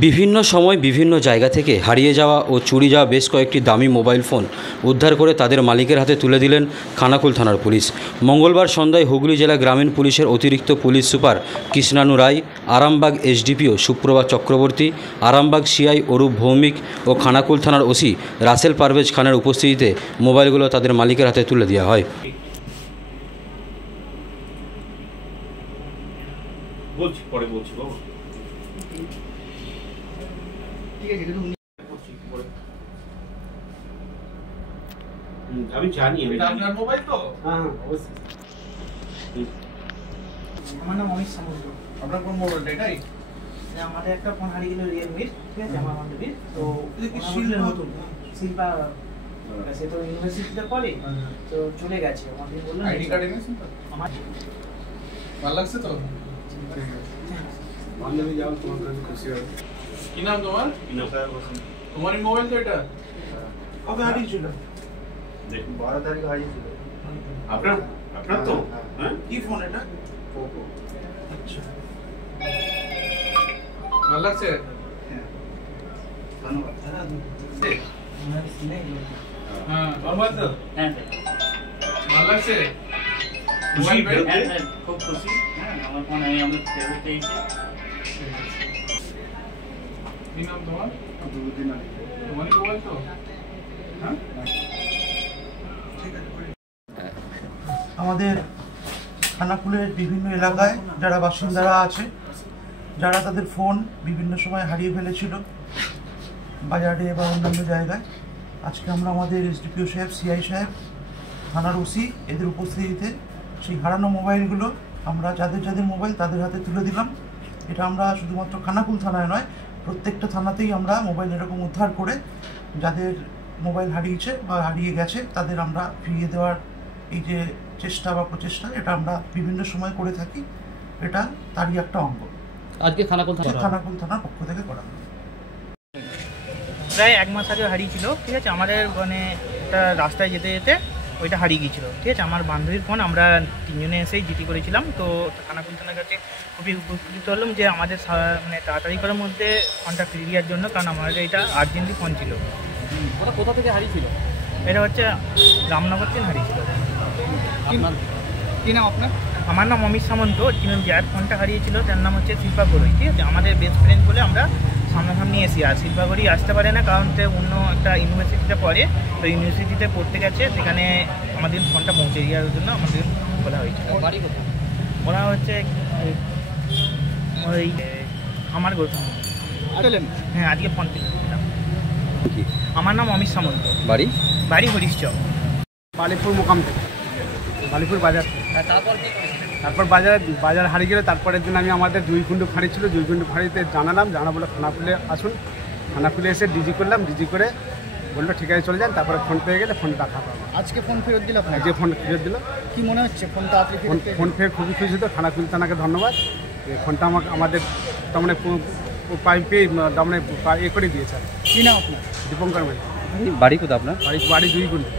বিভিন্ন সময় বিভিন্ন জায়গা থেকে হারিয়ে যাওয়া ও চুরি যাওয়া বেশ কয়েকটি দামি মোবাইল ফোন উদ্ধার করে তাদের মালিকের হাতে তুলে দিলেন খানাকুল থানার পুলিশ। মঙ্গলবার সন্ধ্যায় হুগলি জেলা গ্রামীণ পুলিশের অতিরিক্ত পুলিশ সুপার কৃষ্ণানু রায়, আরামবাগ এসডিপিও সুপ্রভা চক্রবর্তী, আরামবাগ সিআই অরূপ ভৌমিক ও খানাকুল থানার ওসি রাসেল পারভেজ খানের উপস্থিতিতে মোবাইলগুলো তাদের মালিকের হাতে তুলে দেওয়া হয়। আমি জানি আপনার মোবাইল তো? হ্যাঁ অবশ্যই। আমার নাম অমিত সামন্ত। আপনার কোন মোবাইল এটাই? আমাদের একটা ফোন হারিয়ে গেল রিয়েলমির, ঠিক আছে, আমার বান্ধবীর। তো নতুন শিল্পা সে তো ইউনিভার্সিটিতে পড়ে, তো চলে গেছে। আমাদের বললো আইডি কার্ড এনেছেন তো? আমার ভালো লাগছে তো? বান্ধবী যাও, তোমার কাছে খুশি হবে। কি নাম তোমার? তোমারই মোবাইল তো এটা? কবে হারিয়েছিল? দেখুন 12 তারিখ হারিয়েছিল। আপনার তো? হ্যাঁ, কি ফোন এটা? পোকো। আচ্ছা, ভালো লাগছে? হ্যাঁ, ধন্যবাদ। হ্যাঁ, ধন্যবাদ তো? হ্যাঁ, ভালো লাগছে? মোবাইল পেয়ে? হ্যাঁ, খুব খুশি। হ্যাঁ, আমার ফোন আমি ফেরত পেয়েছি। কি নাম তোমার? দুদিন আগে। তোমারই মোবাইল তো? হ্যাঁ, আমাদের খানাকুলের বিভিন্ন এলাকায় যারা বাসিন্দারা আছে, যারা তাদের ফোন বিভিন্ন সময় হারিয়ে ফেলেছিল বাজারে বা অন্যান্য জায়গায়, আজকে আমরা আমাদের এসডিপিও সাহেব, সিআই সাহেব, থানার ওসি এদের উপস্থিতিতে সেই হারানো মোবাইলগুলো আমরা যাদের মোবাইল তাদের হাতে তুলে দিলাম। এটা আমরা শুধুমাত্র খানাকুল থানায় নয়, প্রত্যেকটা থানাতেই আমরা মোবাইল এরকম উদ্ধার করে যাদের মোবাইল হারিয়েছে বা হারিয়ে গেছে তাদের আমরা ফিরিয়ে দেওয়ার এই যে চেষ্টা বা প্রচেষ্টা, এটা আমরা বিভিন্ন সময় করে থাকি। এটা তারই একটা অঙ্গ। আজকে খানাকুল থানার পক্ষ থেকে করা হয়। প্রায় 1 মাস আগে হারিয়েছিল, ঠিক আছে। আমাদের মানে একটা রাস্তায় যেতে যেতে ওইটা হারিয়ে গিয়েছিলো, ঠিক আছে। আমার বান্ধবীর ফোন আমরা 3 জনে এসেই জিডি করেছিলাম। তো খানাকুল থানার কাছে খুবই উপকৃত হলাম যে আমাদের মানে তাড়াতাড়ি করার মধ্যে ফোনটা ফিরিয়ে দেওয়ার জন্য, কারণ আমাদের এটা আর্জেন্টলি ফোন ছিল। ওটা কোথা থেকে হারিয়েছিল? এটা হচ্ছে রামনগর থেকে হারিয়েছিল। কি নাম আপনার? আমার নাম অমিত সামন্ত। যার ফোনটা হারিয়েছিল তার নাম হচ্ছে শিল্পা গড়ই, ঠিক আছে। আমাদের বেস্ট ফ্রেন্ড বলে আমরা সামনাসামনি এসি। আর শিল্পা গড়ি আসতে পারে না, কারণ সে অন্য একটা ইউনিভার্সিটিতে পড়ে। তো ইউনিভার্সিটিতে পড়তে গেছে, সেখানে আমাদের ফোনটা পৌঁছে দেওয়ার জন্য আমাদের বলা হয়েছিল। বাড়ি কোথায়? বলা হচ্ছে ওই আমার গৌতম। হ্যাঁ, আজকে ফোন পেয়েছিলাম। আমার নাম অমিত সামন্ত। বাড়ি হরিশচক, বালিপুর মোকাম থেকে, বালিপুর বাজার। তারপর বাজার হারিয়ে গেলে তারপরের দিন আমি আমাদের 2 কুণ্ডু ফাঁড়ি ছিল, 2 কুণ্ডু ফাঁড়িতে জানা বলে খানাকুলে আসুন। খানাকুলে এসে ডিজি করলাম, ডিজি করে বললো ঠিক আছে চলে যান। তারপরে ফোন পেয়ে গেলে ফোন রাখা পাবো। আজকে ফোন ফেরত দিল। যে ফোন ফেরত দিল, কি মনে হচ্ছে ফোনটা ফোন পেয়ে খুবই খুশি হতো। খানাকুল থানাকে ধন্যবাদ। ফোনটা আমাদের তার মানে পাইপে মানে করে দিয়েছে। কি নাম আপনার? দীপঙ্কর। বাড়ি কোথায় আপনার? বাড়ি 2 কুণ্ডু।